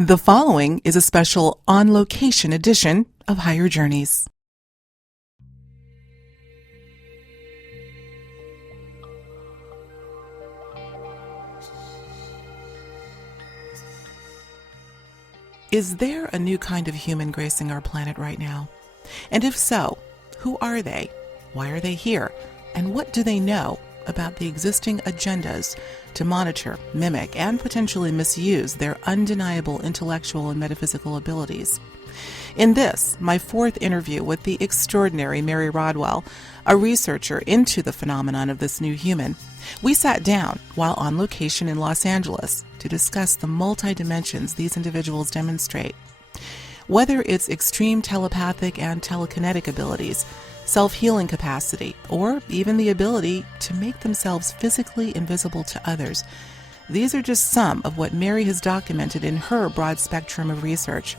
The following is a special on-location edition of Higher Journeys. Is there a new kind of human gracing our planet right now? And if so, who are they? Why are they here? And what do they know about the existing agendas to monitor, mimic, and potentially misuse their undeniable intellectual and metaphysical abilities? In this, my fourth interview with the extraordinary Mary Rodwell, a researcher into the phenomenon of this new human, we sat down while on location in Los Angeles to discuss the multi-dimensions these individuals demonstrate. Whether it's extreme telepathic and telekinetic abilities, self-healing capacity, or even the ability to make themselves physically invisible to others, these are just some of what Mary has documented in her broad spectrum of research.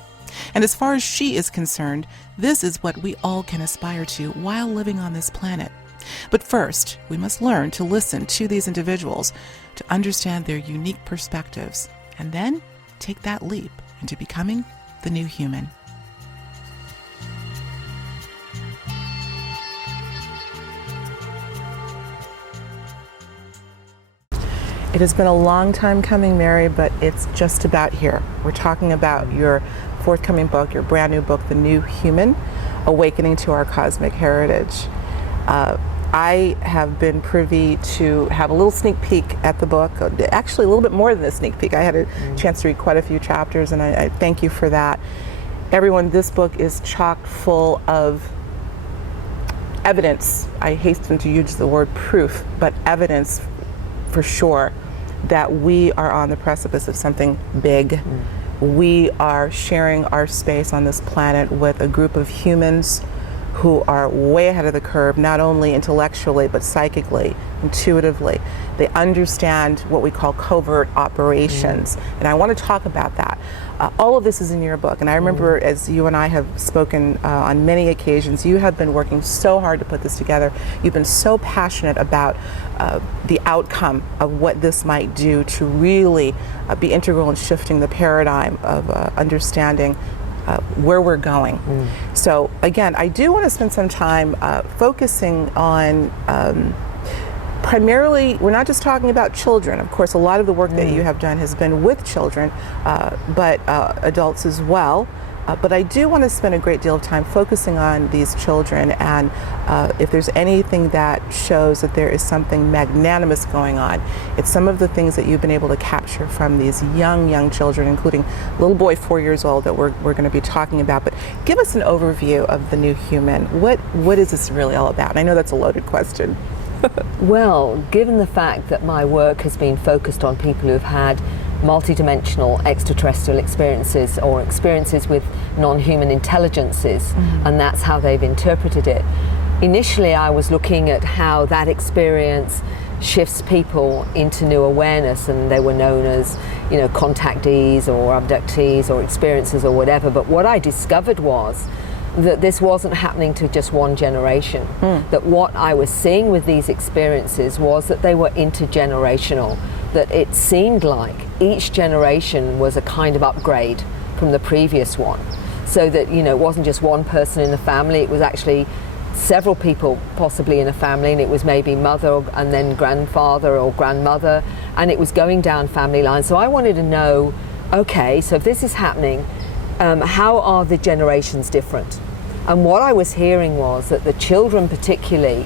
And as far as she is concerned, this is what we all can aspire to while living on this planet. But first, we must learn to listen to these individuals to understand their unique perspectives, and then take that leap into becoming the new human. It has been a long time coming, Mary, but it's just about here. We're talking about your forthcoming book, your brand new book, The New Human, Awakening to Our Cosmic Heritage. I have been privy to have a little sneak peek at the book, actually a little bit more than a sneak peek. I had a chance to read quite a few chapters, and I thank you for that. Everyone, this book is chock full of evidence. I hasten to use the word proof, but evidence for sure that we are on the precipice of something big. We are sharing our space on this planet with a group of humans who are way ahead of the curve, not only intellectually, but psychically, intuitively. They understand what we call covert operations. And I want to talk about that. All of this is in your book. And I remember as you and I have spoken on many occasions, you have been working so hard to put this together. You've been so passionate about the outcome of what this might do to really be integral in shifting the paradigm of understanding where we're going. So again, I do want to spend some time focusing on primarily, we're not just talking about children. Of course, a lot of the work that you have done has been with children, but adults as well. But I do want to spend a great deal of time focusing on these children, and if there's anything that shows that there is something magnanimous going on, it's some of the things that you've been able to capture from these young children, including a little boy 4 years old that we're going to be talking about. But give us an overview of The New Human. What is this really all about? And I know that's a loaded question. Well, given the fact that my work has been focused on people who've had multidimensional extraterrestrial experiences or experiences with non-human intelligences, and that's how they've interpreted it. Initially, I was looking at how that experience shifts people into new awareness, and they were known as, contactees or abductees or experiencers or whatever. But what I discovered was that this wasn't happening to just one generation. That what I was seeing with these experiences was that they were intergenerational, that it seemed like each generation was a kind of upgrade from the previous one. So that, it wasn't just one person in the family, it was actually several people possibly in a family, and it was maybe mother and then grandfather or grandmother, and it was going down family lines. So I wanted to know, okay, so if this is happening, how are the generations different? And what I was hearing was that the children particularly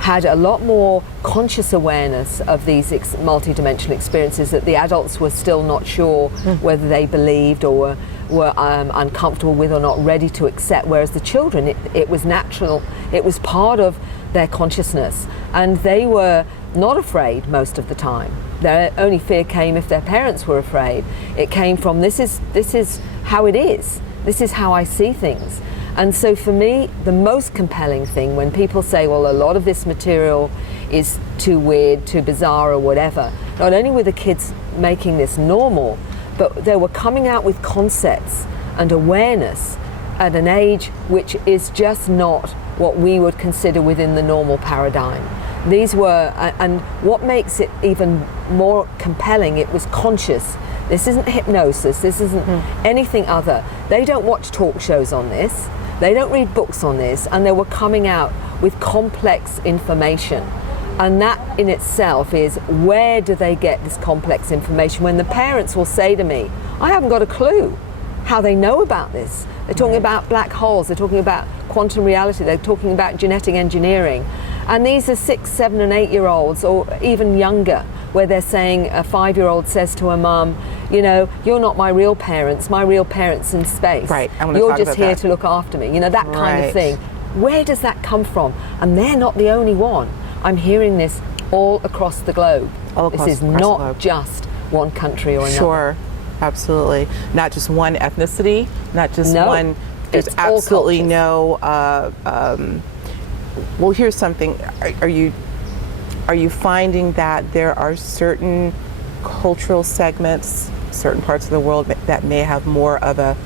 had a lot more conscious awareness of these multidimensional experiences that the adults were still not sure whether they believed or were uncomfortable with or not ready to accept, whereas the children, it was natural, it was part of their consciousness, and they were not afraid most of the time. Their only fear came if their parents were afraid. It came from, this is how it is, this is how I see things. And so for me, the most compelling thing when people say, well, a lot of this material is too weird, too bizarre or whatever, not only were the kids making this normal, but they were coming out with concepts and awareness at an age which is just not what we would consider within the normal paradigm. These were, and what makes it even more compelling, it was conscious. This isn't hypnosis. This isn't anything other. They don't watch talk shows on this. They don't read books on this. And they were coming out with complex information. And that in itself is, where do they get this complex information? When the parents will say to me, I haven't got a clue how they know about this. They're talking about black holes. They're talking about quantum reality. They're talking about genetic engineering. And these are 6, 7 and 8-year-olds, or even younger, where they're saying, a 5-year-old says to a mum, you know, you're not my real parents in space. Right. You're just here to look after me. You know, that kind of thing. Where does that come from? And they're not the only one. I'm hearing this all across the globe. This is not just one country or another. Sure, absolutely. Not just one ethnicity, not just one. There's absolutely no. Well, here's something. Are you finding that there are certain cultural segments, certain parts of the world that may have more of a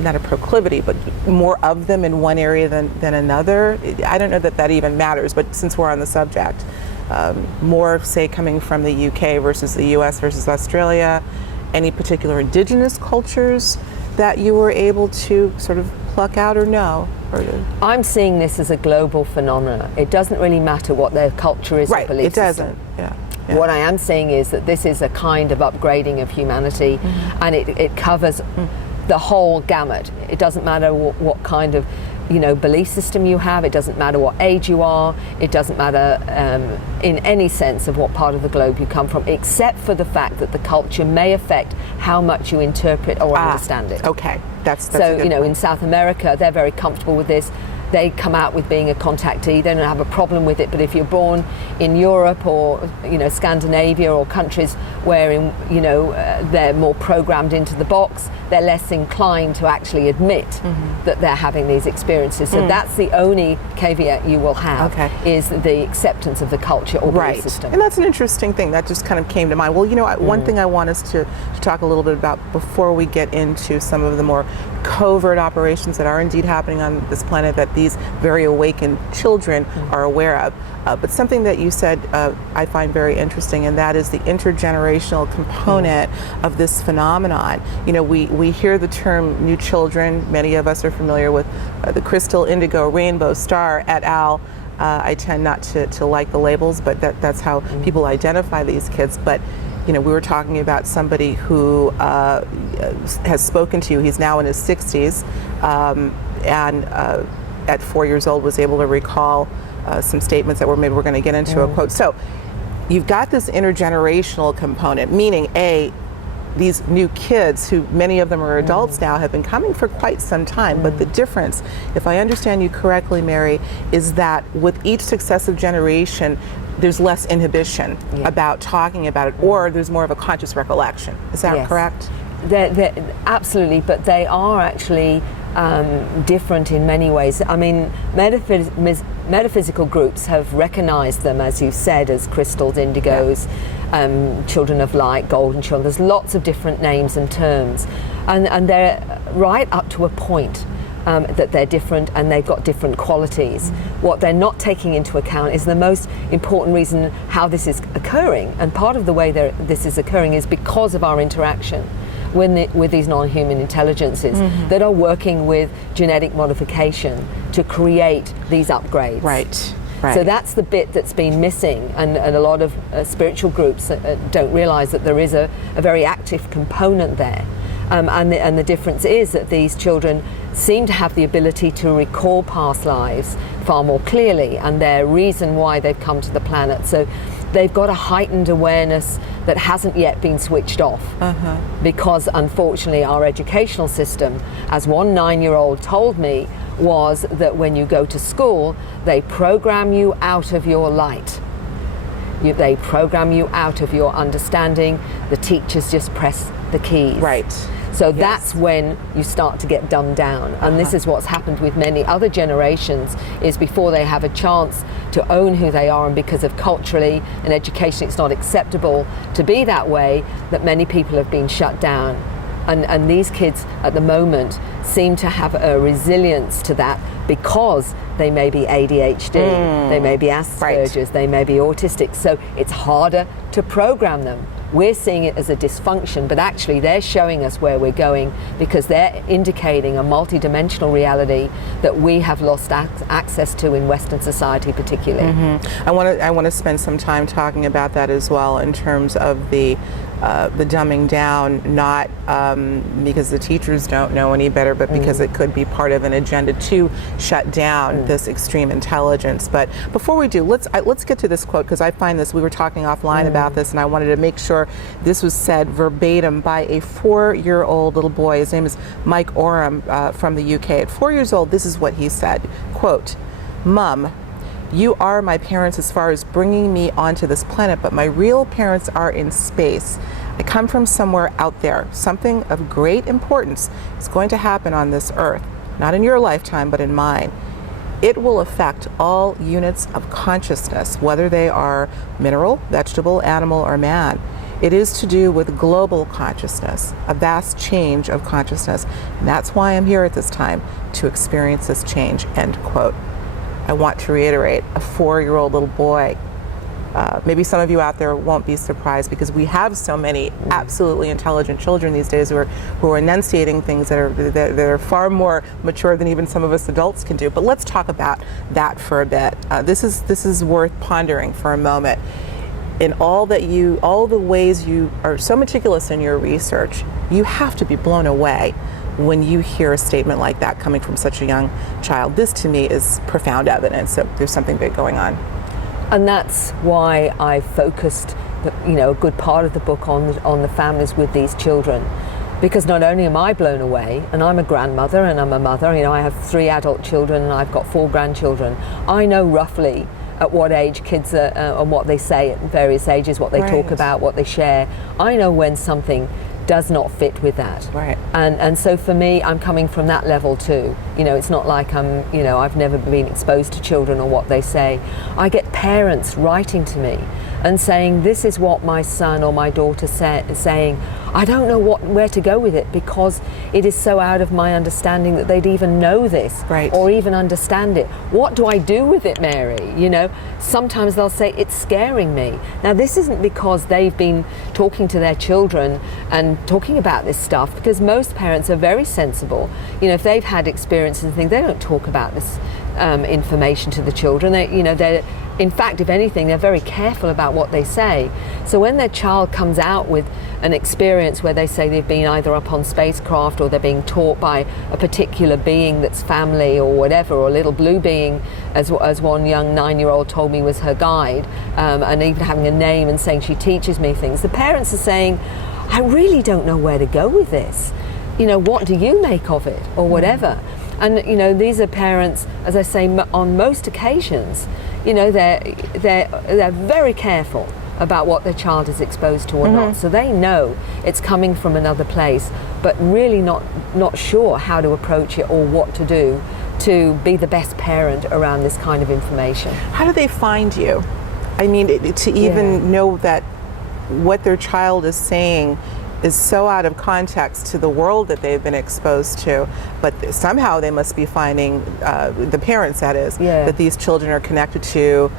not a proclivity, but more of them in one area than another? I don't know that even matters, but since we're on the subject, more, say, coming from the UK versus the US versus Australia, any particular indigenous cultures that you were able to sort of pluck out or know? I'm seeing this as a global phenomenon. It doesn't really matter what their culture is or belief system. It doesn't, yeah. What I am saying is that this is a kind of upgrading of humanity, and it covers the whole gamut. It doesn't matter what kind of, you know, belief system you have. It doesn't matter what age you are. It doesn't matter in any sense of what part of the globe you come from, except for the fact that the culture may affect how much you interpret or understand it. Okay, that's so, a good you know, point. in South America, they're very comfortable with this. They come out with being a contactee. They don't have a problem with it. But if you're born in Europe or, you know, Scandinavia or countries where, you know, they're more programmed into the box, they're less inclined to actually admit that they're having these experiences. So that's the only caveat you will have, is the acceptance of the culture or belief system. And that's an interesting thing. That just kind of came to mind. Well, you know, one thing I want us to talk a little bit about before we get into some of the more covert operations that are indeed happening on this planet that these very awakened children are aware of. But something that you said I find very interesting, and that is the intergenerational component of this phenomenon. You know, we hear the term new children. Many of us are familiar with the crystal, indigo, rainbow, star, et al. I tend not to like the labels, but that's how people identify these kids. But you know, we were talking about somebody who has spoken to you. He's now in his 60s, and at 4 years old was able to recall some statements that were made. We're going to get into a quote. So you've got this intergenerational component, meaning these new kids, who many of them are adults now, have been coming for quite some time. But the difference, if I understand you correctly, Mary, is that with each successive generation, there's less inhibition about talking about it, or there's more of a conscious recollection. Is that correct? They're, absolutely, but they are actually different in many ways. I mean, metaphysical groups have recognized them, as you said, as crystals, indigos, children of light, golden children. There's lots of different names and terms, and they're right up to a point that they're different and they've got different qualities. What they're not taking into account is the most important reason how this is occurring, and part of the way this is occurring is because of our interaction with these non-human intelligences that are working with genetic modification to create these upgrades. Right. So that's the bit that's been missing, and a lot of spiritual groups don't realize that there is a very active component there. And the difference is that these children seem to have the ability to recall past lives far more clearly, and their reason why they've come to the planet. So they've got a heightened awareness that hasn't yet been switched off, because unfortunately our educational system, as one 9-year-old told me, was that when you go to school, they program you out of your light. They program you out of your understanding. The teachers just press the keys. Right. So that's when you start to get dumbed down. And this is what's happened with many other generations, is before they have a chance to own who they are, and because of culturally and education it's not acceptable to be that way, that many people have been shut down. And these kids at the moment seem to have a resilience to that, because they may be ADHD, they may be Asperger's, they may be autistic. So it's harder to program them we're seeing it as a dysfunction, but actually they're showing us where we're going because they're indicating a multidimensional reality that we have lost access to in Western society particularly. I want to spend some time talking about that as well in terms of the dumbing down, not because the teachers don't know any better, but because it could be part of an agenda to shut down this extreme intelligence. But before we do, let's get to this quote, because I find this, we were talking offline about this, and I wanted to make sure this was said verbatim by a 4-year-old little boy. His name is Mike Oram from the UK. At 4 years old, this is what he said, quote, "Mom, you are my parents as far as bringing me onto this planet, but my real parents are in space. I come from somewhere out there. Something of great importance is going to happen on this Earth, not in your lifetime, but in mine. It will affect all units of consciousness, whether they are mineral, vegetable, animal, or man. It is to do with global consciousness, a vast change of consciousness. And that's why I'm here at this time, to experience this change," end quote. I want to reiterate, a 4-year-old little boy. Maybe some of you out there won't be surprised, because we have so many absolutely intelligent children these days who are enunciating things that are far more mature than even some of us adults can do. But let's talk about that for a bit. This is worth pondering for a moment. In all the ways you are so meticulous in your research, you have to be blown away when you hear a statement like that coming from such a young child. This to me is profound evidence that there's something big going on. And that's why I focused a good part of the book on the families with these children, because not only am I blown away, and I'm a grandmother and I'm a mother, I have 3 adult children and I've got 4 grandchildren. I know roughly at what age kids are and what they say at various ages, what they talk about, what they share. I know when something does not fit with that. Right. And so for me, I'm coming from that level too. It's not like I've never been exposed to children or what they say. I get parents writing to me and saying, this is what my son or my daughter is saying. I don't know where to go with it, because it is so out of my understanding that they'd even know this, or even understand it. What do I do with it, Mary? Sometimes they'll say, it's scaring me. Now, this isn't because they've been talking to their children and talking about this stuff, because most parents are very sensible. If they've had experiences and things, they don't talk about this information to the children. They're in fact, if anything, they're very careful about what they say. So when their child comes out with an experience where they say they've been either up on spacecraft, or they're being taught by a particular being that's family or whatever, or a little blue being, as one young 9-year-old told me was her guide, and even having a name and saying she teaches me things, the parents are saying, I really don't know where to go with this. What do you make of it, or whatever? And these are parents, as I say, on most occasions, they're very careful about what their child is exposed to or not. So they know it's coming from another place, but really not sure how to approach it or what to do to be the best parent around this kind of information. How do they find you? I mean, to even know that what their child is saying is so out of context to the world that they've been exposed to, but somehow they must be finding, the parents that is, that these children are connected to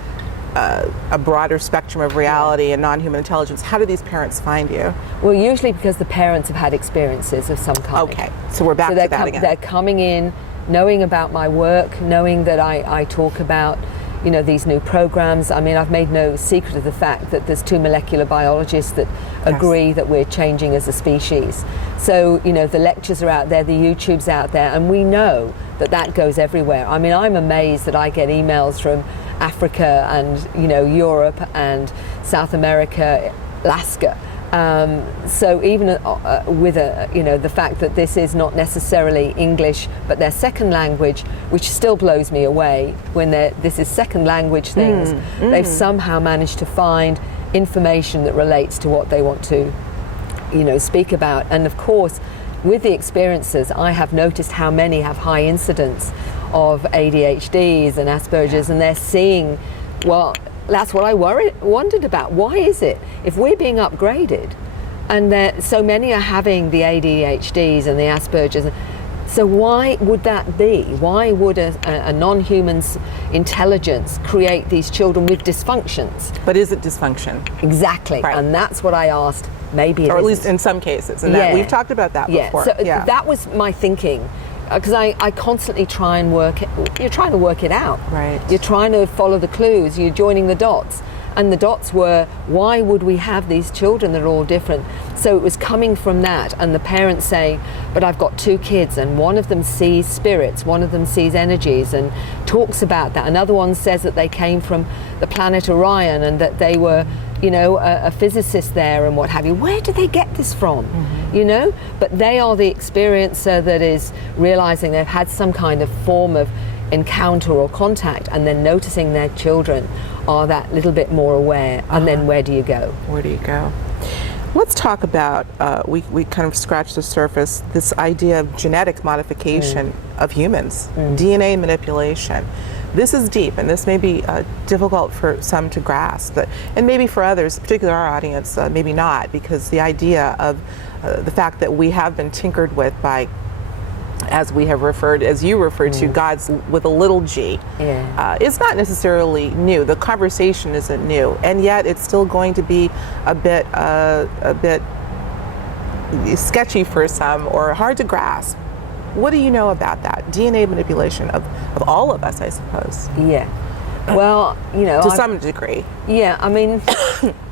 a broader spectrum of reality and non-human intelligence. How do these parents find you? Well, usually because the parents have had experiences of some kind. Okay, so we're back to that again. They're coming in, knowing about my work, knowing that I talk about these new programs. I mean, I've made no secret of the fact that there's 2 molecular biologists that agree that we're changing as a species. So, the lectures are out there, the YouTube's out there, and we know that goes everywhere. I mean, I'm amazed that I get emails from Africa and, Europe and South America, Alaska. So even with the fact that this is not necessarily English, but their second language, which still blows me away when this is second language things, they've somehow managed to find information that relates to what they want to, speak about. And of course, with the experiences, I have noticed how many have high incidence of ADHDs and Asperger's, and they're seeing, well, that's what I wondered about. Why is it, if we're being upgraded, and so many are having the ADHDs and the Asperger's, So why would that be? Why would a non-human's intelligence create these children with dysfunctions? But is it dysfunction? Exactly, Right. and that's what I asked. Maybe it Or at least isn't. in some cases. And that, we've talked about that before. So that was my thinking. Because I constantly try and you're trying to work it out. Right. You're trying to follow the clues, you're joining the dots. And the dots were, why would we have these children that are all different? So it was coming from that, and the parents saying, but I've got 2 kids, and one of them sees spirits, one of them sees energies, and talks about that. Another one says that they came from the planet Orion, and that they were, a physicist there and what have you. Where did they get this from? But they are the experiencer that is realizing they've had some kind of form of encounter or contact, and then noticing their children are that little bit more aware. And then where do you go? Where do you go? Let's talk about, we kind of scratched the surface, this idea of genetic modification of humans, DNA manipulation. This is deep, and this may be difficult for some to grasp, and maybe for others, particularly our audience, maybe not, because the idea of the fact that we have been tinkered with by, as you referred to, God's with a little g. It's not necessarily new. The conversation isn't new, and yet it's still going to be a bit sketchy for some, or hard to grasp. What do you know about that DNA manipulation of all of us, I suppose? Yeah. Well, to some degree. Yeah, I mean,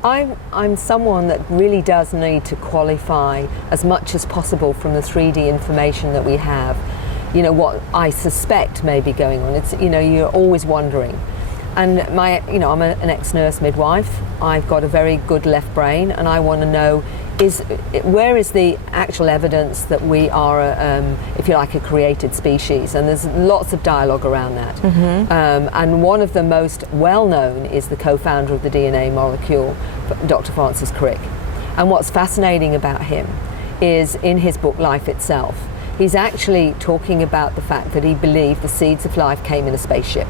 I'm someone that really does need to qualify as much as possible from the 3D information that we have. What I suspect may be going on. It's you're always wondering. And I'm an ex-nurse midwife. I've got a very good left brain, and I want to know where is the actual evidence that we are, if you like, a created species? And there's lots of dialogue around that. And one of the most well-known is the co-founder of the DNA molecule, Dr. Francis Crick. And what's fascinating about him is, in his book Life Itself, he's actually talking about the fact that he believed the seeds of life came in a spaceship.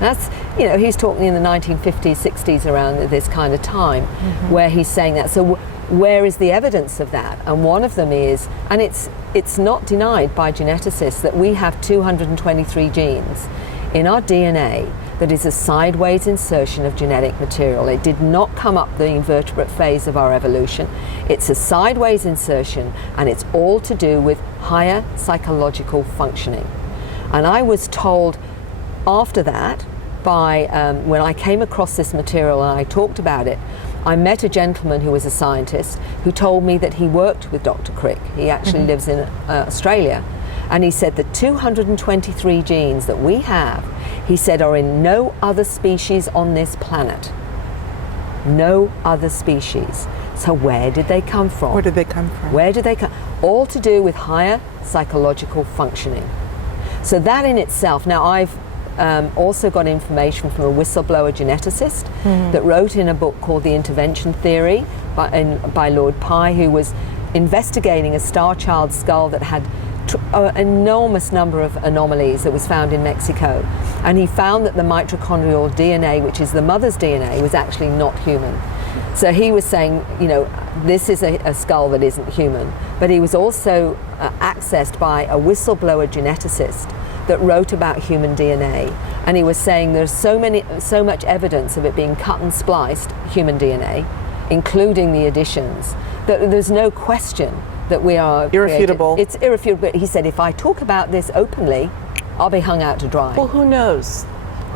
That's, he's talking in the 1950s, 60s, around this kind of time, where he's saying that. So where is the evidence of that? And one of them is, and it's not denied by geneticists, that we have 223 genes in our DNA that is a sideways insertion of genetic material. It did not come up the invertebrate phase of our evolution. It's a sideways insertion, and it's all to do with higher psychological functioning. And I was told after that, when I came across this material and I talked about it, I met a gentleman who was a scientist who told me that he worked with Dr. Crick. He actually lives in Australia. And he said the 223 genes that we have, he said, are in no other species on this planet. No other species. So where did they come from? Where did they come from? Where did they come? All to do with higher psychological functioning. So that in itself, now I've also got information from a whistleblower geneticist that wrote in a book called The Intervention Theory by Lord Pye, who was investigating a star child skull that had an enormous number of anomalies that was found in Mexico. And he found that the mitochondrial DNA, which is the mother's DNA, was actually not human. So he was saying, this is a skull that isn't human. But he was also accessed by a whistleblower geneticist that wrote about human DNA, and he was saying there's so much evidence of it being cut and spliced human DNA, including the additions, that there's no question that we are irrefutable. It's irrefutable. He said, if I talk about this openly, I'll be hung out to dry. Well, who knows?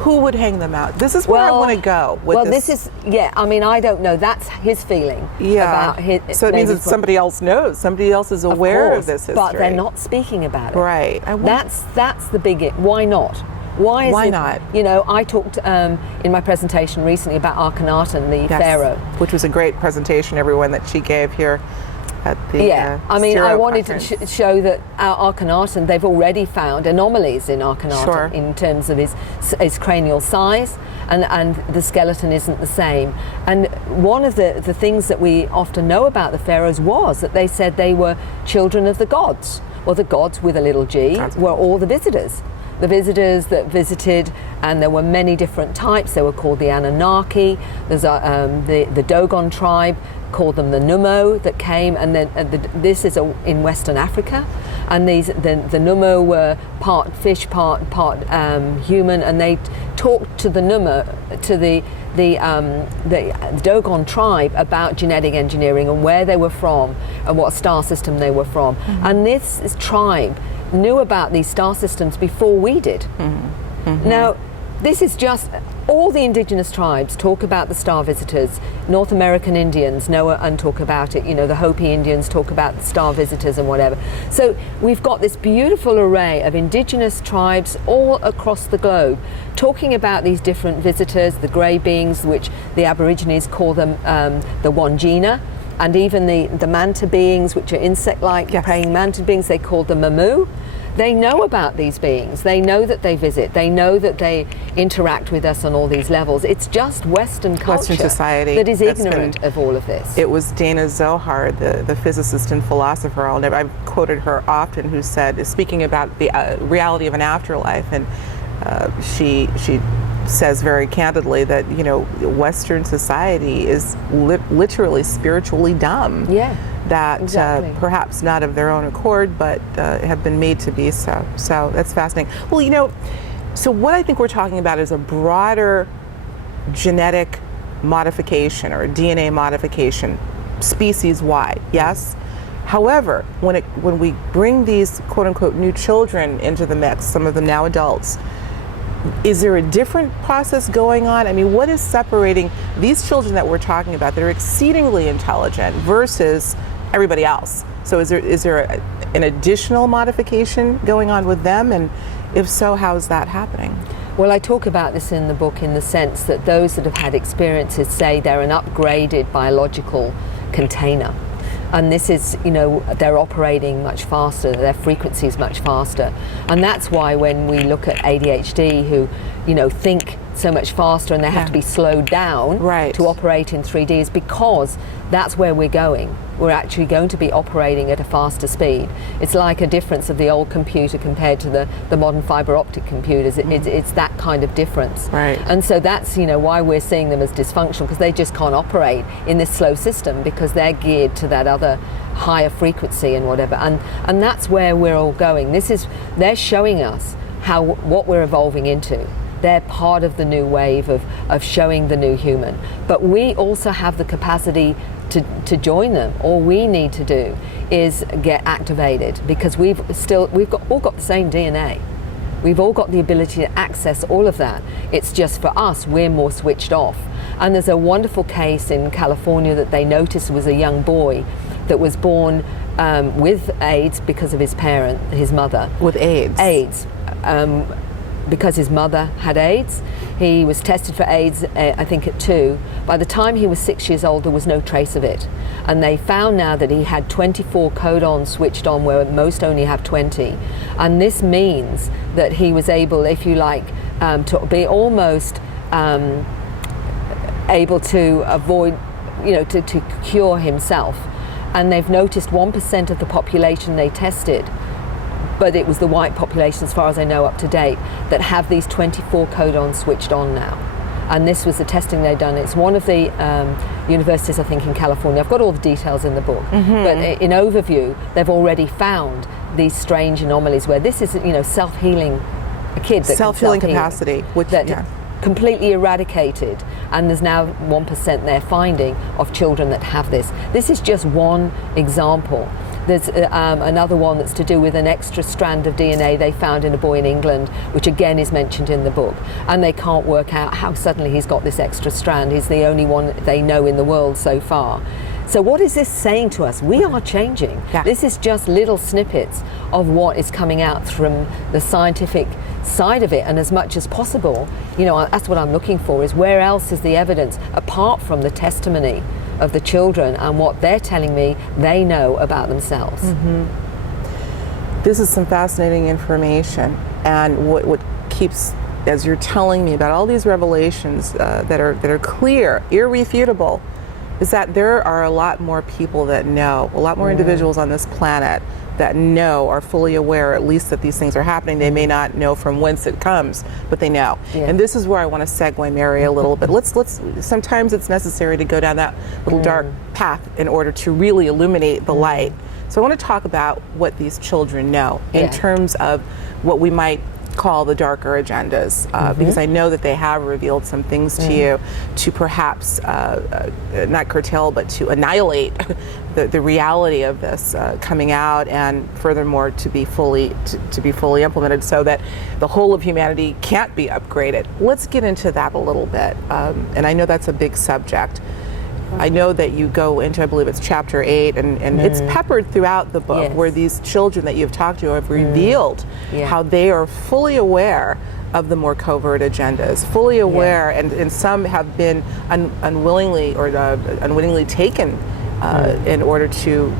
Who would hang them out? This is where I want to go with this. I don't know. That's his feeling. Yeah. About his, so it means that somebody else knows. Somebody else is aware of this history. But they're not speaking about it. Right. That's the big it. Why not? Why not? I talked in my presentation recently about Akhenaten, the pharaoh. Which was a great presentation, everyone, that she gave here at the I wanted to show that Akhenaten, they've already found anomalies in Akhenaten in terms of his cranial size, and the skeleton isn't the same. And one of the things that we often know about the pharaohs was that they said they were children of the gods. Well, the gods with a little g were all the visitors. The visitors that visited, and there were many different types. They were called the Anunnaki. There's the Dogon tribe, called them the Numo, that came, and then this is in Western Africa. And the Numu were part fish, part human, and they talked to the Numu, to the Dogon tribe about genetic engineering and where they were from and what star system they were from. And this tribe knew about these star systems before we did. Now, this is just, all the indigenous tribes talk about the star visitors. North American Indians know and talk about it. You know, the Hopi Indians talk about the star visitors and whatever. So we've got this beautiful array of indigenous tribes all across the globe talking about these different visitors, the grey beings, which the Aborigines call them the Wandjina, and even the manta beings, which are insect-like praying manta beings, they call them Mamu. They know about these beings. They know that they visit. They know that they interact with us on all these levels. It's just Western culture, Western society that is ignorant of all of this. It was Dana Zohar, the physicist and philosopher. I've quoted her often, who said, speaking about the reality of an afterlife, and she says very candidly that, you know, Western society is literally spiritually dumb. Yeah. That exactly. Perhaps not of their own accord, but have been made to be so. So that's fascinating. Well, you know, so what I think we're talking about is a broader genetic modification or DNA modification, species-wide, yes? However, when we bring these quote-unquote new children into the mix, some of them now adults, is there a different process going on? I mean, what is separating these children that we're talking about that are exceedingly intelligent versus everybody else? So is there an additional modification going on with them? And if so, how is that happening? Well, I talk about this in the book in the sense that those that have had experiences say they're an upgraded biological container. And this is, you know, they're operating much faster, their frequency is much faster. And that's why when we look at ADHD, who, you know, think so much faster and they have to be slowed down to operate in 3D, is because that's where we're going. We're actually going to be operating at a faster speed. It's like a difference of the old computer compared to the modern fiber optic computers. It's that kind of difference. Right. And so that's, you know, why we're seeing them as dysfunctional, because they just can't operate in this slow system because they're geared to that other higher frequency and whatever. And that's where we're all going. They're showing us what we're evolving into. They're part of the new wave of showing the new human. But we also have the capacity to join them. All we need to do is get activated, because we've all got the same DNA. We've all got the ability to access all of that. It's just for us, we're more switched off. And there's a wonderful case in California that they noticed was a young boy that was born with AIDS because of his mother. With AIDS? AIDS. Because his mother had AIDS. He was tested for AIDS, I think at 2. By the time he was 6 years old, there was no trace of it. And they found now that he had 24 codons switched on, where most only have 20. And this means that he was able, if you like, to be almost able to avoid, you know, to cure himself. And they've noticed 1% of the population they tested, but it was the white population, as far as I know, up to date, that have these 24 codons switched on now. And this was the testing they'd done. It's one of the universities, I think, in California. I've got all the details in the book. But in overview, they've already found these strange anomalies where this is, you know, self-healing, a kid that self-healing capacity, which completely eradicated, and there's now 1% they're finding of children that have this. This is just one example. There's another one that's to do with an extra strand of DNA they found in a boy in England, which again is mentioned in the book. And they can't work out how suddenly he's got this extra strand. He's the only one they know in the world so far. So what is this saying to us? We are changing. This is just little snippets of what is coming out from the scientific side of it. And as much as possible, you know, that's what I'm looking for, is where else is the evidence, apart from the testimony of the children and what they're telling me they know about themselves. This is some fascinating information, and what keeps, as you're telling me about all these revelations that are clear, irrefutable, is that there are a lot more people that know, a lot more individuals on this planet that know, are fully aware at least that these things are happening. They may not know from whence it comes, but they know. And this is where I want to segue, Mary, a little bit. Let's sometimes it's necessary to go down that little dark path in order to really illuminate the light So I want to talk about what these children know in Yeah. terms of what we might call the darker agendas, because I know that they have revealed some things to you to perhaps not curtail, but to annihilate the reality of this coming out, and furthermore to be fully implemented, so that the whole of humanity can't be upgraded. Let's get into that a little bit, and I know that's a big subject. I know that you go into, I believe it's chapter 8, and it's peppered throughout the book, Yes. where these children that you've talked to have revealed Yeah. how they are fully aware of the more covert agendas, fully aware, and some have been unwillingly taken in order to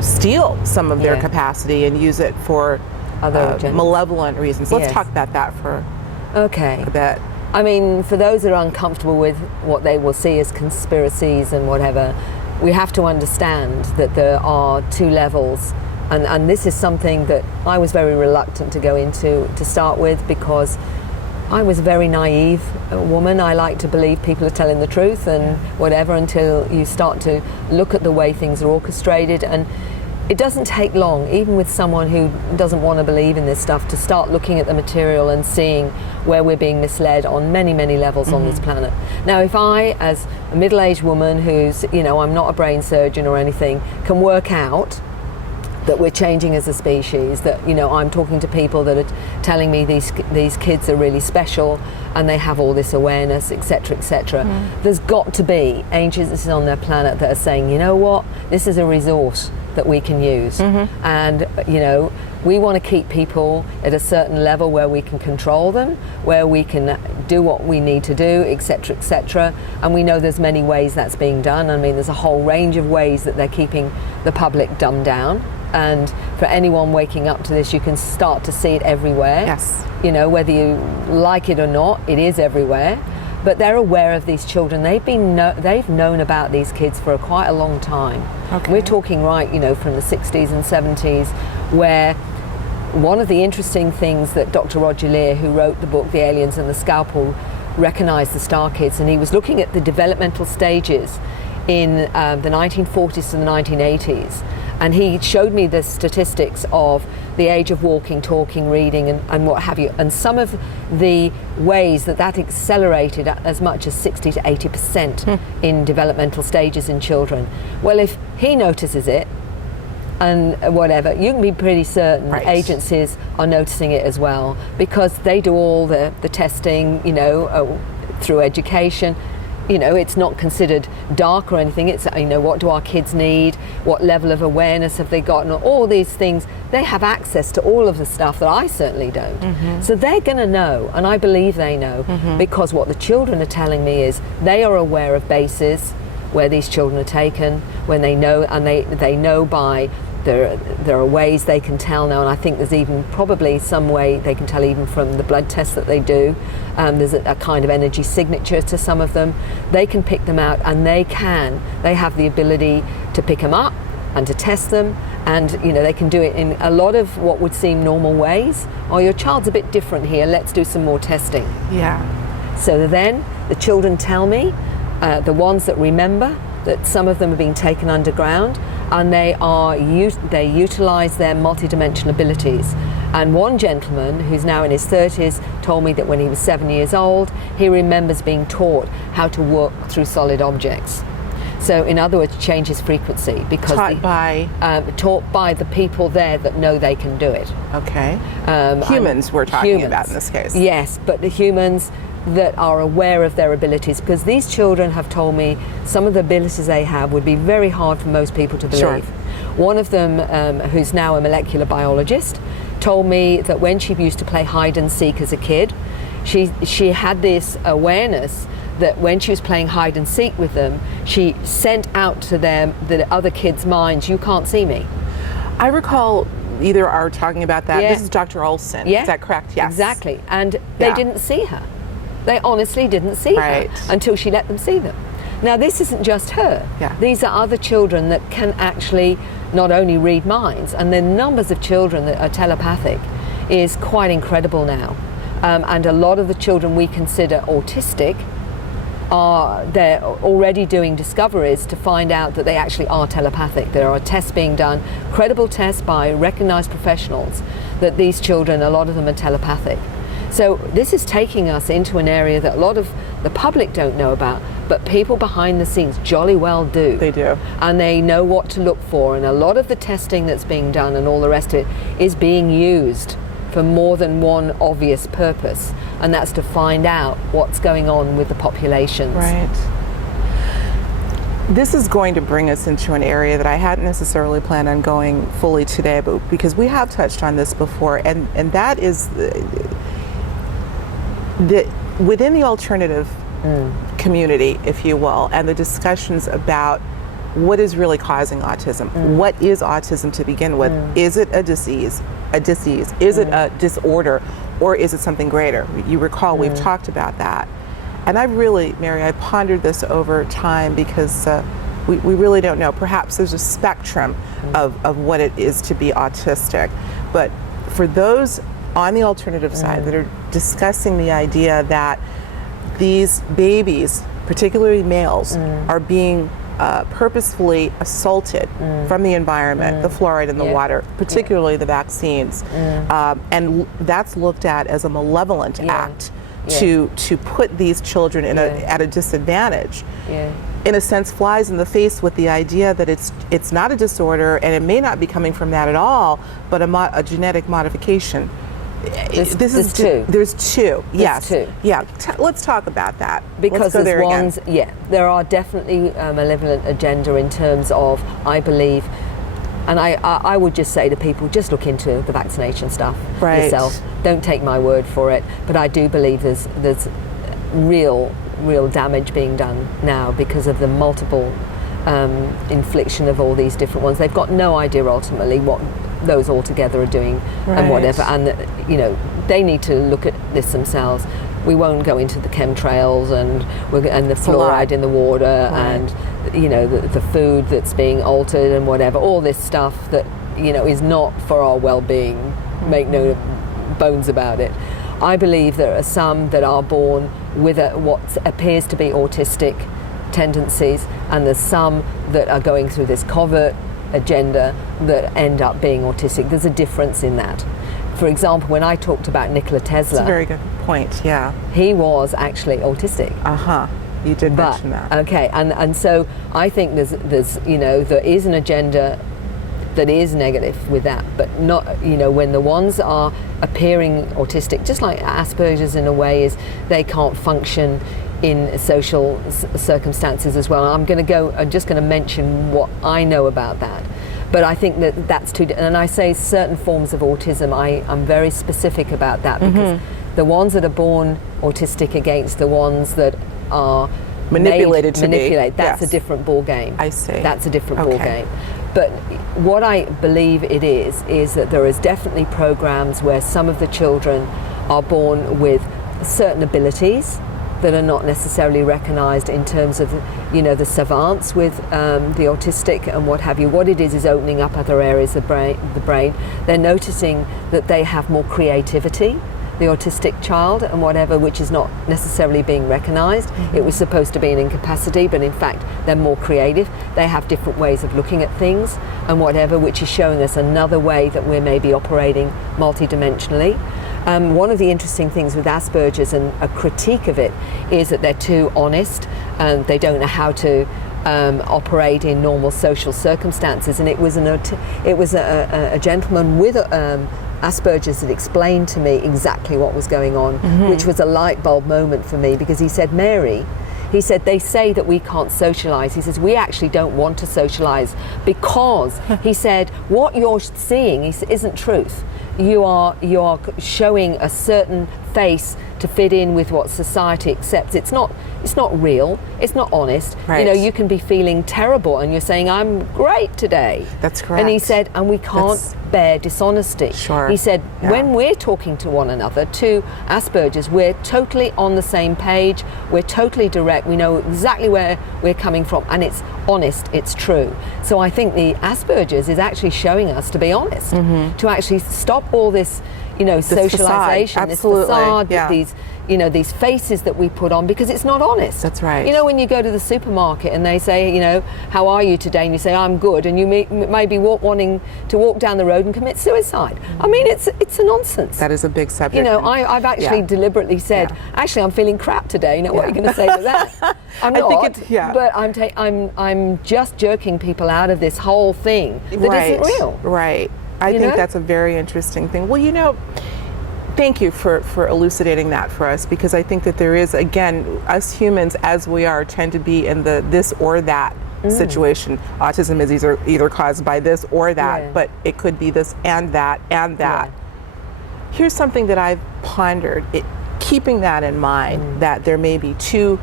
steal some of their Yeah. capacity and use it for Other agendas. malevolent reasons. Let's Yes. talk about that for Okay. a bit. I mean, for those that are uncomfortable with what they will see as conspiracies and whatever, we have to understand that there are two levels. And this is something that I was very reluctant to go into to start with, because I was a very naive woman. I like to believe people are telling the truth and whatever, until you start to look at the way things are orchestrated. And it doesn't take long, even with someone who doesn't want to believe in this stuff, to start looking at the material and seeing where we're being misled on many, many levels on this planet. Now, if I, as a middle-aged woman who's, I'm not a brain surgeon or anything, can work out that we're changing as a species, that I'm talking to people that are telling me these kids are really special and they have all this awareness, etc., etc. There's got to be agencies on their planet that are saying, you know what, this is a resource that we can use, and we want to keep people at a certain level where we can control them, where we can do what we need to do, etc., etc. And we know there's many ways that's being done. I mean, there's a whole range of ways that they're keeping the public dumbed down. And for anyone waking up to this, you can start to see it everywhere. Yes. Whether you like it or not, it is everywhere. But they're aware of these children. They've known about these kids for quite a long time. Okay. We're talking from the 60s and 70s, where one of the interesting things that Dr. Roger Leir, who wrote the book The Aliens and the Scalpel, recognized the Star Kids, and he was looking at the developmental stages in the 1940s to the 1980s. And he showed me the statistics of the age of walking, talking, reading, and what have you. And some of the ways that accelerated as much as 60 to 80% in developmental stages in children. Well, if he notices it, and whatever, you can be pretty certain agencies are noticing it as well, because they do all the testing, through education. It's not considered dark or anything. It's, what do our kids need? What level of awareness have they got? And all these things, they have access to all of the stuff that I certainly don't. So they're going to know, and I believe they know, because what the children are telling me is they are aware of bases where these children are taken, when they know, and they know by there are ways they can tell now, and I think there's even probably some way they can tell even from the blood tests that they do. There's a kind of energy signature to some of them. They can pick them out, and they have the ability to pick them up and to test them, and they can do it in a lot of what would seem normal ways. Oh, your child's a bit different here, let's do some more testing. Yeah. So then the children tell me, the ones that remember, that some of them are being taken underground, and they utilize their multidimensional abilities. And one gentleman who's now in his 30s told me that when he was 7 years old, he remembers being taught how to work through solid objects. So in other words, change his frequency, because taught by the people there that know they can do it. Okay. Humans we're talking about in this case. Yes, but the humans that are aware of their abilities, because these children have told me some of the abilities they have would be very hard for most people to believe. Sure. One of them, who's now a molecular biologist, told me that when she used to play hide and seek as a kid, she had this awareness that when she was playing hide and seek with them, she sent out to them, the other kids' minds, you can't see me. I recall either are talking about that. Yeah. This is Dr. Olson. Yeah. Is that correct? Yes. Exactly. And they didn't see her. They honestly didn't see her until she let them see them. Now, this isn't just her. Yeah. These are other children that can actually not only read minds, and the numbers of children that are telepathic is quite incredible now. And a lot of the children we consider autistic they're already doing discoveries to find out that they actually are telepathic. There are tests being done, credible tests by recognized professionals, that these children, a lot of them are telepathic. So this is taking us into an area that a lot of the public don't know about, but people behind the scenes jolly well do. They do. And they know what to look for, and a lot of the testing that's being done and all the rest of it is being used for more than one obvious purpose, and that's to find out what's going on with the populations. Right. This is going to bring us into an area that I hadn't necessarily planned on going fully today, but because we have touched on this before, and that is within the alternative community, if you will, and the discussions about what is really causing autism. What is autism to begin with? Is it a disease? Is it a disorder, or is it something greater? You recall we've talked about that. And I've really, Mary, I pondered this over time because we really don't know. Perhaps there's a spectrum of what it is to be autistic. But for those on the alternative side that are discussing the idea that these babies, particularly males, are being purposefully assaulted from the environment, the fluoride in the water, particularly the vaccines, and that's looked at as a malevolent act to put these children in at a disadvantage. In a sense, flies in the face with the idea that it's not a disorder, and it may not be coming from that at all, but a genetic modification. There's two. There's two. Yes. Two. Yeah. Let's talk about that. Because there's ones. Yeah. There are definitely a malevolent agenda in terms of, I believe, and I would just say to people, just look into the vaccination stuff yourself. Don't take my word for it. But I do believe there's real damage being done now because of the multiple infliction of all these different ones. They've got no idea ultimately what those all together are doing and whatever, and they need to look at this themselves. We won't go into the chemtrails and the fluoride in the water and the food that's being altered and whatever, all this stuff that is not for our well-being. Make no bones about it. I believe there are some that are born with what appears to be autistic tendencies, and there's some that are going through this covert agenda that end up being autistic. There's a difference in that. For example, when I talked about Nikola Tesla, that's a very good point. Yeah, he was actually autistic. You did mention that. Okay, and so I think there's there is an agenda that is negative with that, but not when the ones are appearing autistic, just like Asperger's in a way, is they can't function in social circumstances as well. I'm just going to mention what I know about that. But I think that's too, and I say certain forms of autism, I'm very specific about that, because the ones that are born autistic against the ones that are manipulated, that's a different ball game. I see. That's a different ball game. But what I believe it is that there is definitely programs where some of the children are born with certain abilities that are not necessarily recognized in terms of the savants with the autistic and what have you. What it is opening up other areas of the brain. They're noticing that they have more creativity, the autistic child, and whatever, which is not necessarily being recognized. It was supposed to be an incapacity, but in fact they're more creative. They have different ways of looking at things and whatever, which is showing us another way that we're maybe operating multidimensionally. One of the interesting things with Asperger's, and a critique of it, is that they're too honest and they don't know how to operate in normal social circumstances. And it was a gentleman with Asperger's that explained to me exactly what was going on, which was a light bulb moment for me, because he said, Mary, he said, they say that we can't socialize. He says, we actually don't want to socialize because, he said, what you're seeing isn't truth. You are showing a certain face to fit in with what society accepts. It's not real. It's not honest. Right. You can be feeling terrible and you're saying, I'm great today. That's correct. And he said, and we can't bear dishonesty. Sure. He said, when we're talking to one another, to Asperger's, we're totally on the same page. We're totally direct. We know exactly where we're coming from, and it's honest. It's true. So I think the Asperger's is actually showing us to be honest, to actually stop all this, socialization, this facade, these, these faces that we put on because it's not honest. That's right. When you go to the supermarket and they say, how are you today? And you say, I'm good. And you may be wanting to walk down the road and commit suicide. I mean, it's a nonsense. That is a big subject. I've actually deliberately said, actually, I'm feeling crap today. What are you going to say to that? I'm not, but I'm just jerking people out of this whole thing that isn't real. Right. I think that's a very interesting thing. Well, thank you for elucidating that for us, because I think that there is, again, us humans as we are tend to be in the this or that situation. Autism is either caused by this or that, but it could be this and that and that. Here's something that I've pondered, keeping that in mind, that there may be two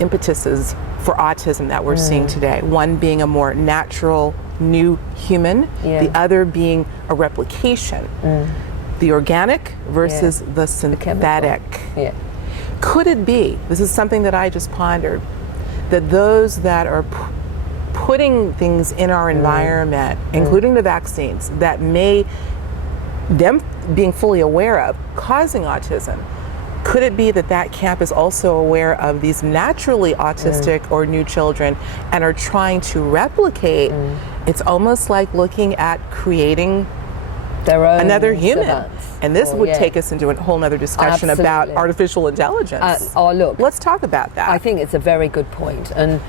impetuses for autism that we're seeing today. One being a more natural, new human, the other being a replication. The organic versus the synthetic. Could it be, this is something that I just pondered, that those that are putting things in our environment, including the vaccines, that may, them being fully aware of, causing autism, could it be that camp is also aware of these naturally autistic or new children and are trying to replicate? It's almost like looking at creating their own another human. savants. And this would take us into a whole other discussion about artificial intelligence. Look, let's talk about that. I think it's a very good point, and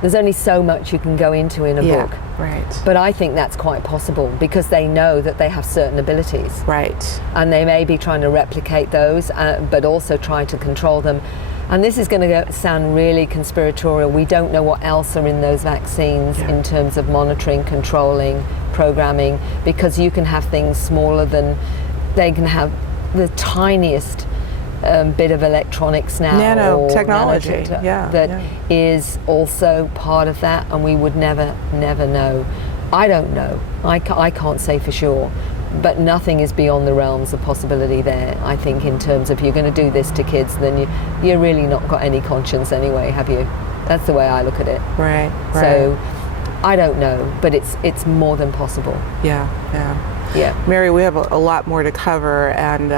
there's only so much you can go into in a book. Right. But I think that's quite possible because they know that they have certain abilities. Right. And they may be trying to replicate those, but also try to control them. And this is going to sound really conspiratorial. We don't know what else are in those vaccines in terms of monitoring, controlling, programming, because you can have things smaller than, they can have the tiniest bit of electronics now. Nanotechnology, is also part of that, and we would never know. I don't know. I can't say for sure. But nothing is beyond the realms of possibility there. I think in terms of, you're going to do this to kids, then you're really not got any conscience anyway, have you? That's the way I look at it. Right. So I don't know, but it's more than possible. Yeah. Mary, we have a lot more to cover, and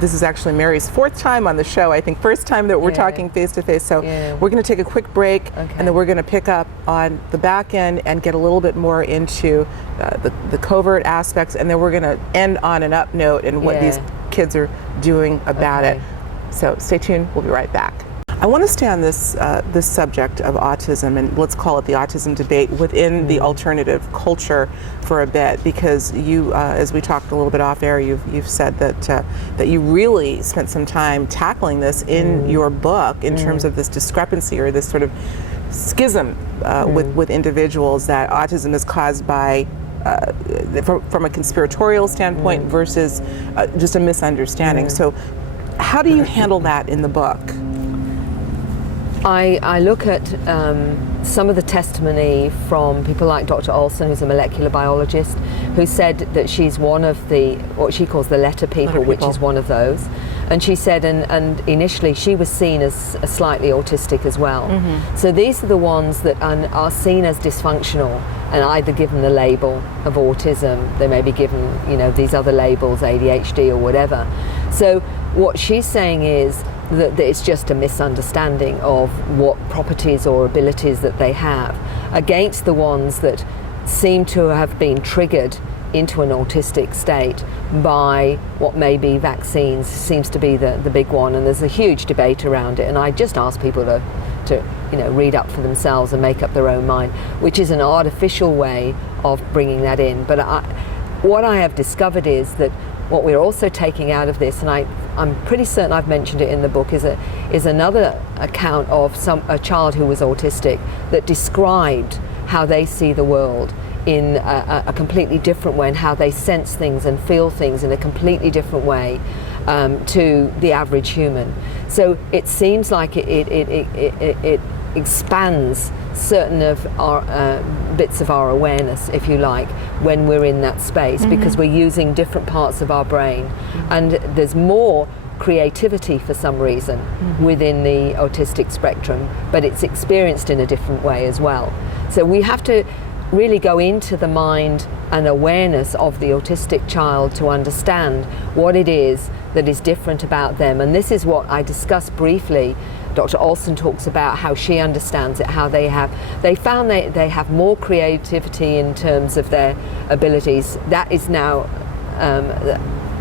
this is actually Mary's fourth time on the show. I think first time that we're talking face to face. So we're going to take a quick break, and then we're going to pick up on the back end and get a little bit more into the covert aspects, and then we're going to end on an up note and what these kids are doing about it. So stay tuned. We'll be right back. I want to stay on this subject of autism, and let's call it the autism debate within the alternative culture for a bit, because you, as we talked a little bit off air, you've said that you really spent some time tackling this in your book in terms of this discrepancy or this sort of schism with individuals, that autism is caused by from a conspiratorial standpoint versus just a misunderstanding. So how do you handle that in the book? I look at some of the testimony from people like Dr. Olson, who's a molecular biologist, who said that she's one of the, what she calls the letter people, which is one of those. And she said, and initially she was seen as slightly autistic as well. So these are the ones that are seen as dysfunctional and either given the label of autism, they may be given, these other labels, ADHD or whatever. So what she's saying is that it's just a misunderstanding of what properties or abilities that they have, against the ones that seem to have been triggered into an autistic state by what may be vaccines. Seems to be the big one, and there's a huge debate around it, and I just ask people to read up for themselves and make up their own mind, which is an artificial way of bringing that in. But what I have discovered is that what we're also taking out of this, and I'm pretty certain I've mentioned it in the book, is another account of a child who was autistic that described how they see the world in a completely different way, and how they sense things and feel things in a completely different way to the average human. So it seems like it expands certain of our bits of our awareness, if you like, when we're in that space, because we're using different parts of our brain, and there's more creativity for some reason within the autistic spectrum, but it's experienced in a different way as well. So we have to really go into the mind and awareness of the autistic child to understand what it is that is different about them. And this is what I discussed briefly. Dr. Olson talks about how she understands it, how they found they have more creativity in terms of their abilities. That is now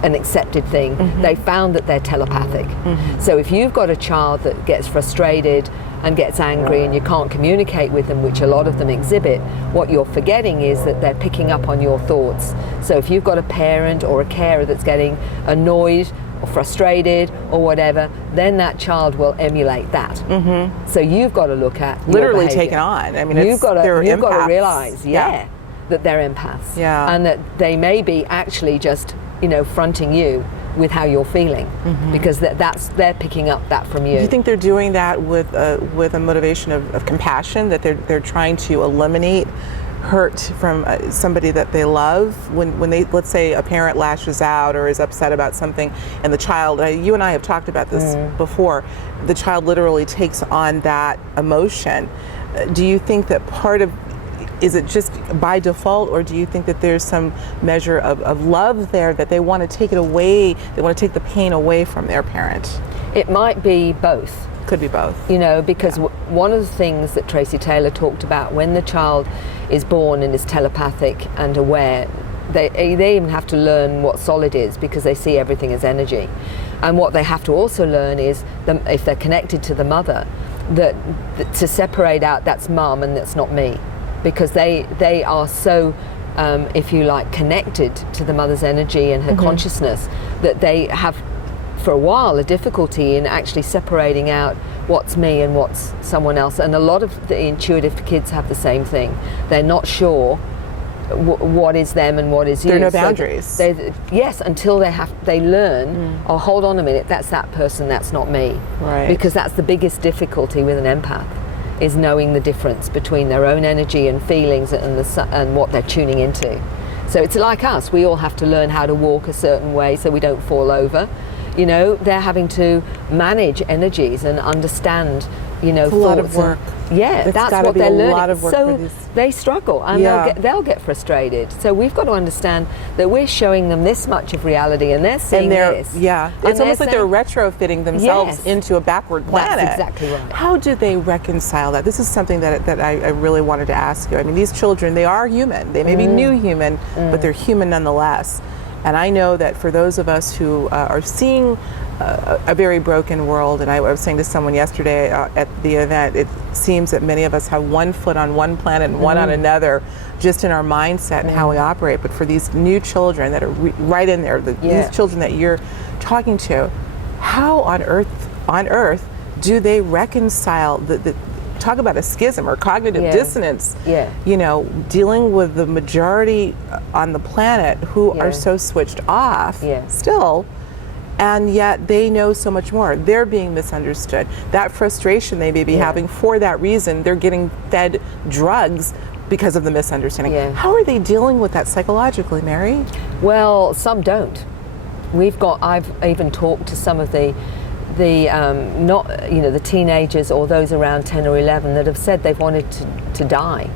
an accepted thing. They found that they're telepathic. So if you've got a child that gets frustrated and gets angry and you can't communicate with them, which a lot of them exhibit, what you're forgetting is that they're picking up on your thoughts. So if you've got a parent or a carer that's getting annoyed or frustrated or whatever, then that child will emulate that. So you've got to look at literally your take it on. I mean, you've got to empaths. realize, that they're empaths, and that they may be actually just, fronting you with how you're feeling, because they're picking up that from you. Do you think they're doing that with a motivation of compassion, that they're trying to eliminate hurt from somebody that they love? When they, let's say a parent lashes out or is upset about something, and the child, you and I have talked about this before, the child literally takes on that emotion. Do you think that is it just by default, or do you think that there's some measure of love there, that they want to take it away, they want to take the pain away from their parent? It might be both. Could be both. Because one of the things that Tracy Taylor talked about, when the child is born and is telepathic and aware, they even have to learn what solid is, because they see everything as energy. And what they have to also learn is, if they're connected to the mother, that to separate out that's mum and that's not me. Because they are so, if you like, connected to the mother's energy and her consciousness, that they have, for a while, a difficulty in actually separating out what's me and what's someone else. And a lot of the intuitive kids have the same thing. They're not sure what is them and what is you. There are no boundaries. Yes, until they learn, oh, hold on a minute, that's that person, that's not me. Right. Because that's the biggest difficulty with an empath, is knowing the difference between their own energy and feelings and what they're tuning into. So it's like us, we all have to learn how to walk a certain way so we don't fall over. They're having to manage energies and understand, it's thoughts. a lot of work. That's what they're learning. A lot of work so they struggle and they'll get frustrated. So we've got to understand that we're showing them this much of reality, and they're seeing this. Yeah, it's almost like they're retrofitting themselves into a backward planet. That's exactly right. How do they reconcile that? This is something that I really wanted to ask you. I mean, these children, they are human. They may be new human, but they're human nonetheless. And I know that for those of us who are seeing a very broken world, and I was saying to someone yesterday at the event, it seems that many of us have one foot on one planet and one on another, just in our mindset and how we operate. But for these new children that are right in there, these children that you're talking to, how on earth do they reconcile the talk about a schism or cognitive dissonance, dealing with the majority on the planet who are so switched off still, and yet they know so much more. They're being misunderstood. That frustration they may be having, for that reason, they're getting fed drugs because of the misunderstanding. How are they dealing with that psychologically, Mary? Well, some don't. I've even talked to some of the teenagers or those around 10 or 11 that have said they've wanted to die.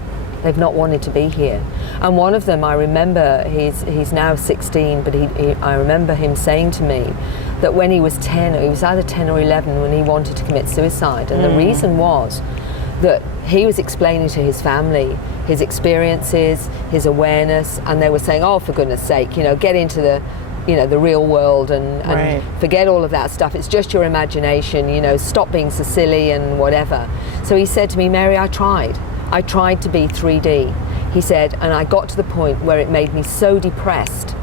They've not wanted to be here. And one of them, I remember, he's now 16, but I remember him saying to me that when he was 10, he was either 10 or 11 when he wanted to commit suicide. And the reason was that he was explaining to his family his experiences, his awareness, and they were saying, oh, for goodness sake, get into the real world and forget all of that stuff. It's just your imagination, stop being so silly and whatever. So he said to me, Mary, I tried to be 3D. He said, and I got to the point where it made me so depressed,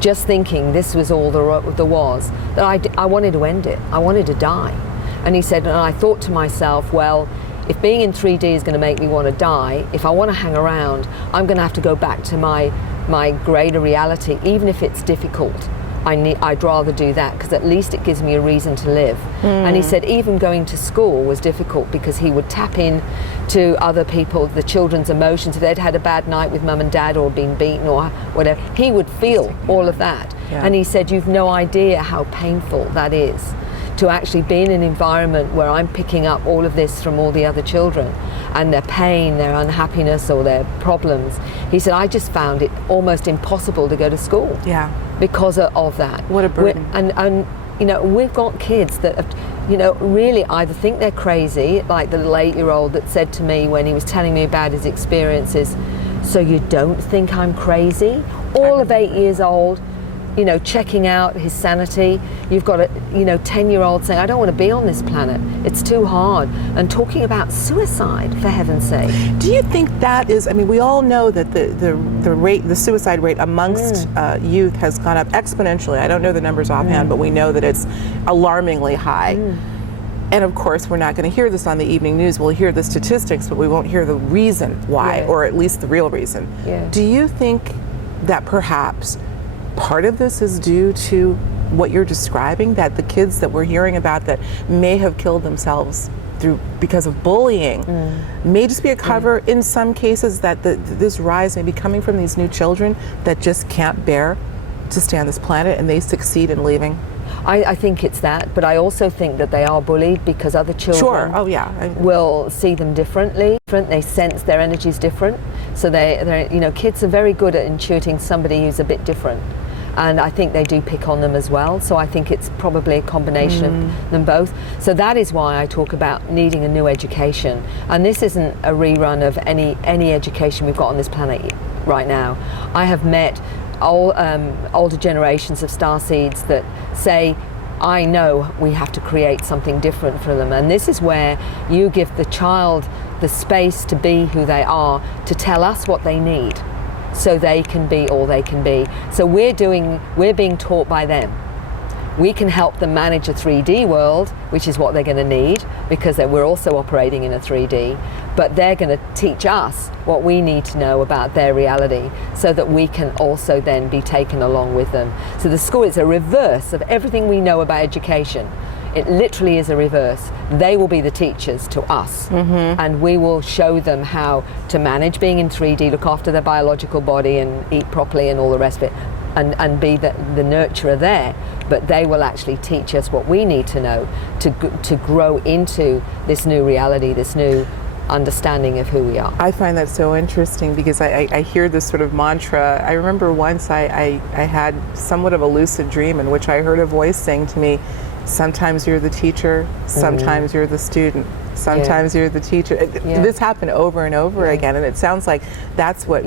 just thinking this was all there was, that I wanted to end it. I wanted to die. And he said, and I thought to myself, well, if being in 3D is going to make me want to die, if I want to hang around, I'm going to have to go back to my greater reality, even if it's difficult. I'd rather do that, because at least it gives me a reason to live. And he said even going to school was difficult, because he would tap in to other people, the children's emotions. If they'd had a bad night with mum and dad or been beaten or whatever, he would feel all of that. And he said, you've no idea how painful that is, to actually be in an environment where I'm picking up all of this from all the other children. and their pain, their unhappiness, or their problems. He said, I just found it almost impossible to go to school Yeah. because of that. What a burden. And you know, we've got kids that have, you know, really either think they're crazy, like the little 8-year-old that said to me when he was telling me about his experiences, so you don't think I'm crazy? All of 8 years old, you know, checking out his sanity. You've got a, you know, 10-year-old saying, I don't want to be on this planet. It's too hard. And talking about suicide, for heaven's sake. Do you think that is, I mean, we all know that the suicide rate amongst youth has gone up exponentially. I don't know the numbers offhand, but we know that it's alarmingly high. And of course, we're not going to hear this on the evening news. We'll hear the statistics, but we won't hear the reason why, or at least the real reason. Do you think that perhaps part of this is due to what you're describing, that the kids that we're hearing about that may have killed themselves because of bullying may just be a cover in some cases, that this rise may be coming from these new children that just can't bear to stay on this planet and they succeed in leaving? I think it's that, but I also think that they are bullied because other children will see them differently. They sense their energy is different. So they're, you know, kids are very good at intuiting somebody who's a bit different. And I think they do pick on them as well. So I think it's probably a combination of them both. So that is why I talk about needing a new education. And this isn't a rerun of any education we've got on this planet right now. I have met older generations of starseeds that say, I know we have to create something different for them. And this is where you give the child the space to be who they are, to tell us what they need, so they can be all they can be. So we're being taught by them. We can help them manage a 3D world, which is what they're going to need, because we're also operating in a 3D, but they're going to teach us what we need to know about their reality, so that we can also then be taken along with them. So the school is a reverse of everything we know about education. It literally is a reverse. They will be the teachers to us, and we will show them how to manage being in 3D, look after their biological body and eat properly and all the rest of it, and be the nurturer there. But they will actually teach us what we need to know to grow into this new reality, this new understanding of who we are. I find that so interesting because I hear this sort of mantra. I remember once I had somewhat of a lucid dream in which I heard a voice saying to me, sometimes you're the teacher, sometimes you're the student, sometimes you're the teacher. This happened over and over again, and it sounds like that's what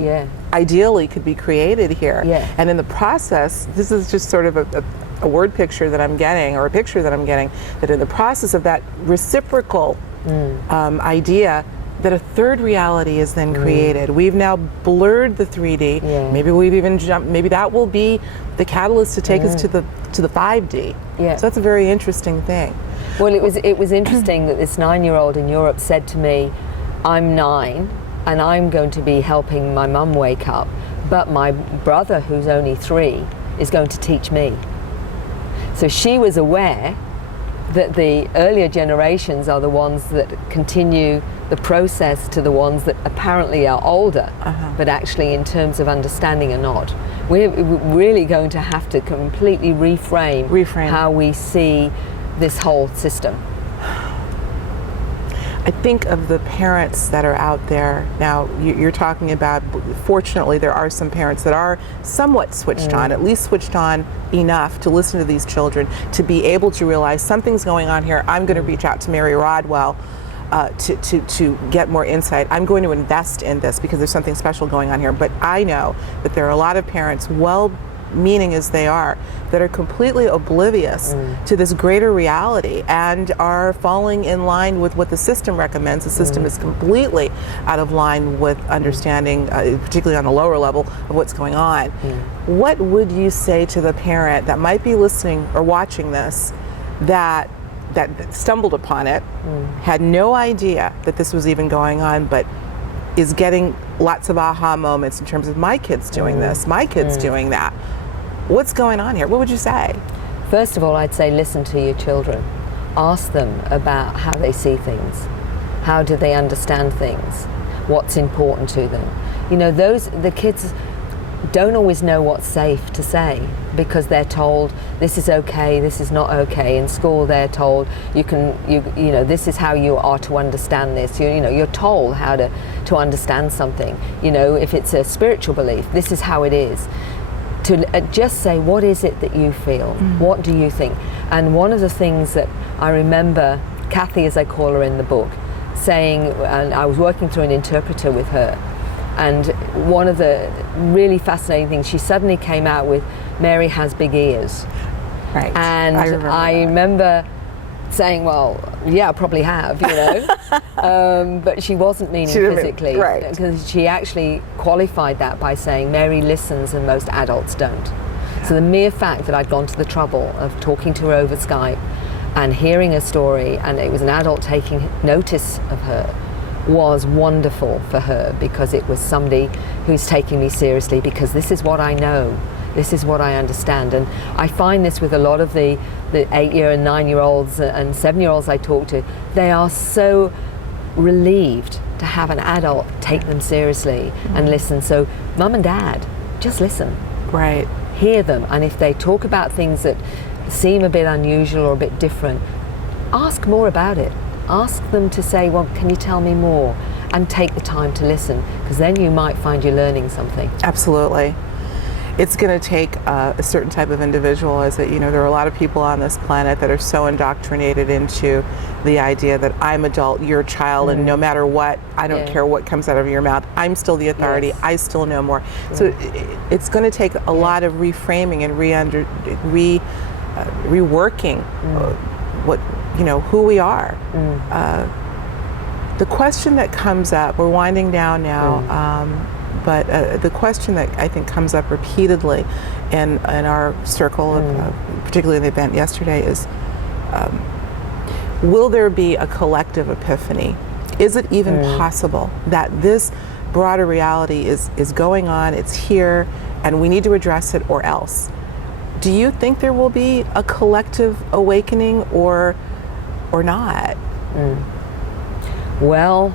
ideally could be created here. And in the process, this is just sort of a word picture that I'm getting, or a picture that I'm getting, that in the process of that reciprocal idea, that a third reality is then created. We've now blurred the 3D. Maybe we've even jumped. Maybe that will be the catalyst to take us to the 5D. So that's a very interesting thing. Well, it was interesting that this 9-year-old in Europe said to me, I'm 9 and I'm going to be helping my mum wake up, but my brother, who's only 3, is going to teach me. So she was aware that the earlier generations are the ones that continue the process to the ones that apparently are older, but actually in terms of understanding are not. We're really going to have to completely reframe how we see this whole system. I think of the parents that are out there now. You're talking about, fortunately, there are some parents that are somewhat switched on, at least switched on enough to listen to these children, to be able to realize something's going on here. I'm going to reach out to Mary Rodwell to get more insight. I'm going to invest in this because there's something special going on here. But I know that there are a lot of parents, well-meaning as they are, that are completely oblivious to this greater reality and are falling in line with what the system recommends. The system is completely out of line with understanding, particularly on the lower level, of what's going on. What would you say to the parent that might be listening or watching this that stumbled upon it, had no idea that this was even going on, but is getting lots of aha moments in terms of my kids doing this, my kids doing that? What's going on here? What would you say? First of all, I'd say listen to your children. Ask them about how they see things. How do they understand things? What's important to them? You know, the kids, don't always know what's safe to say, because they're told this is okay, this is not okay. In school they're told you know, this is how you are to understand this. You know, you're told how to understand something. You know, if it's a spiritual belief, this is how it is. To just say, what is it that you feel? What do you think? And one of the things that I remember Kathy, as I call her in the book, saying, and I was working through an interpreter with her, and one of the really fascinating things, she suddenly came out with, Mary has big ears. Right. And I remember saying, well, yeah, I probably have, you know. But she wasn't meaning physically. Right. Because she actually qualified that by saying Mary listens and most adults don't. So the mere fact that I'd gone to the trouble of talking to her over Skype and hearing a story, and it was an adult taking notice of her, was wonderful for her, because it was somebody who's taking me seriously, because this is what I know, this is what I understand. And I find this with a lot of the 8-year and 9-year-olds and 7-year-olds I talk to. They are so relieved to have an adult take them seriously and listen. So mum and dad, just listen. Right. Hear them, and if they talk about things that seem a bit unusual or a bit different, ask more about it. Ask them to say, well, can you tell me more? And take the time to listen, because then you might find you're learning something. Absolutely. It's going to take a certain type of individual, as that, you know, there are a lot of people on this planet that are so indoctrinated into the idea that I'm adult, you're a child, and no matter what, I don't care what comes out of your mouth, I'm still the authority, Yes. I still know more. So it's going to take a lot of reframing and reworking what, you know, who we are. The question that comes up, we're winding down now, but the question that I think comes up repeatedly in our circle, particularly in the event yesterday, is will there be a collective epiphany? Is it even possible that this broader reality is going on, it's here, and we need to address it, or else? Do you think there will be a collective awakening, or not? Well,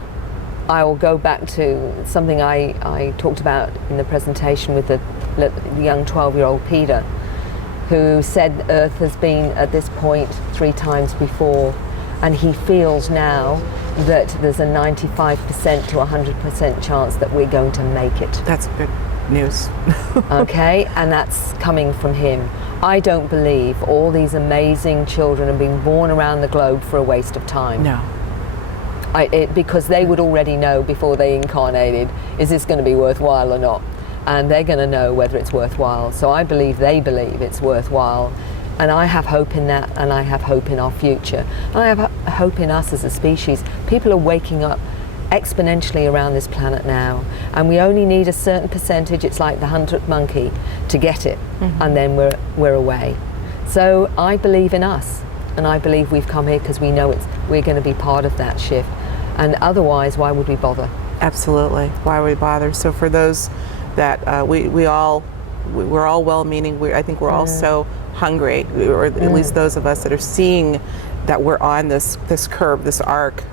I will go back to something I talked about in the presentation with the young 12-year-old Peter, who said Earth has been at this point 3 times before, and he feels now that there's a 95% to 100% chance that we're going to make it. That's good news. Okay, and that's coming from him. I don't believe all these amazing children are being born around the globe for a waste of time. No. Because they would already know before they incarnated, is this going to be worthwhile or not? And they're going to know whether it's worthwhile. So I believe they believe it's worthwhile. And I have hope in that, and I have hope in our future. And I have hope in us as a species. People are waking up exponentially around this planet now, and we only need a certain percentage, it's like the 100th monkey, to get it, and then we're away. So I believe in us, and I believe we've come here because we know we're going to be part of that shift, and otherwise why would we bother? Absolutely. Why would we bother? So for those that we're all well-meaning, I think we're all so hungry, or at least those of us that are seeing that we're on this curve, this arc.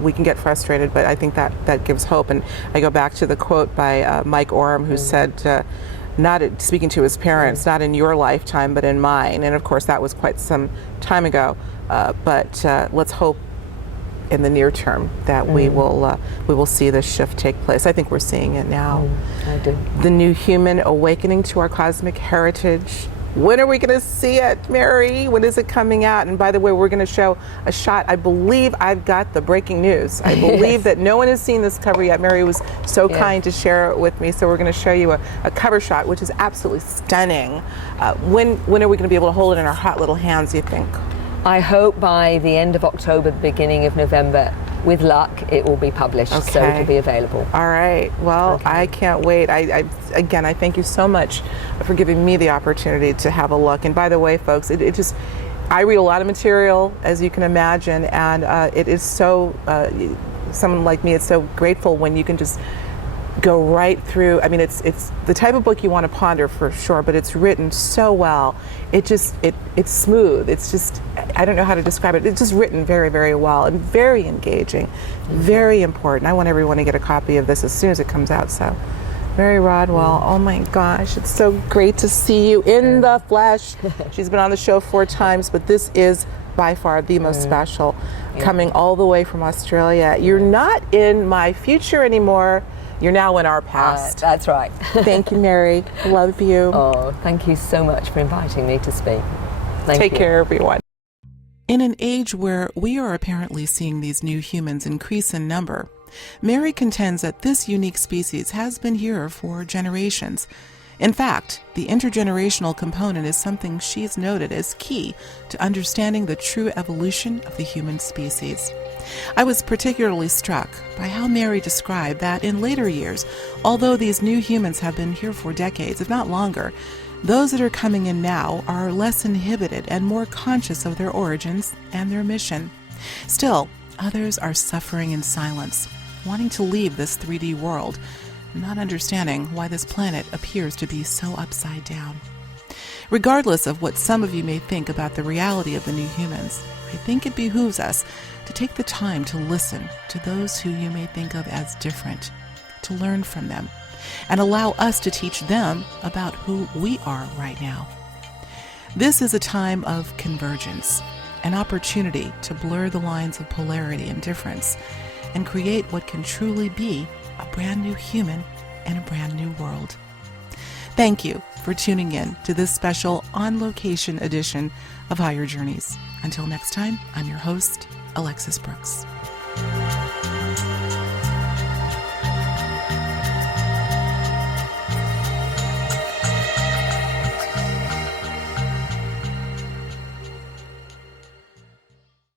We can get frustrated, but I think that gives hope. And I go back to the quote by Mike Oram, who said, speaking to his parents, not in your lifetime, but in mine. And of course, that was quite some time ago. But let's hope in the near term that we will see this shift take place. I think we're seeing it now. I do. The new human awakening to our cosmic heritage. When are we going to see it, Mary? When is it coming out? And by the way, we're going to show a shot. I believe I've got the breaking news. I believe that no one has seen this cover yet. Mary was so kind to share it with me. So we're going to show you a cover shot, which is absolutely stunning. When are we going to be able to hold it in our hot little hands, you think? I hope by the end of October, the beginning of November. With luck, it will be published, so it'll be available. All right. Well, I can't wait. I thank you so much for giving me the opportunity to have a look. And by the way, folks, I read a lot of material, as you can imagine, and it is so, someone like me is so grateful when you can just go right through. I mean, it's the type of book you want to ponder for sure, but it's written so well. It's smooth. It's just, I don't know how to describe it. It's just written very, very well and very engaging, very important. I want everyone to get a copy of this as soon as it comes out. So Mary Rodwell, oh my gosh, it's so great to see you in the flesh. She's been on the show 4 times, but this is by far the most special, coming all the way from Australia. You're not in my future anymore. You're now in our past. That's right. Thank you, Mary. Love you. Oh, thank you so much for inviting me to speak. Take care, everyone. In an age where we are apparently seeing these new humans increase in number, Mary contends that this unique species has been here for generations. In fact, the intergenerational component is something she's noted as key to understanding the true evolution of the human species. I was particularly struck by how Mary described that in later years, although these new humans have been here for decades, if not longer, those that are coming in now are less inhibited and more conscious of their origins and their mission. Still, others are suffering in silence, wanting to leave this 3D world, not understanding why this planet appears to be so upside down. Regardless of what some of you may think about the reality of the new humans, I think it behooves us to take the time to listen to those who you may think of as different, to learn from them, and allow us to teach them about who we are right now. This is a time of convergence, an opportunity to blur the lines of polarity and difference, and create what can truly be a brand new human in a brand new world. Thank you for tuning in to this special on-location edition of Higher Journeys. Until next time, I'm your host, Alexis Brooks.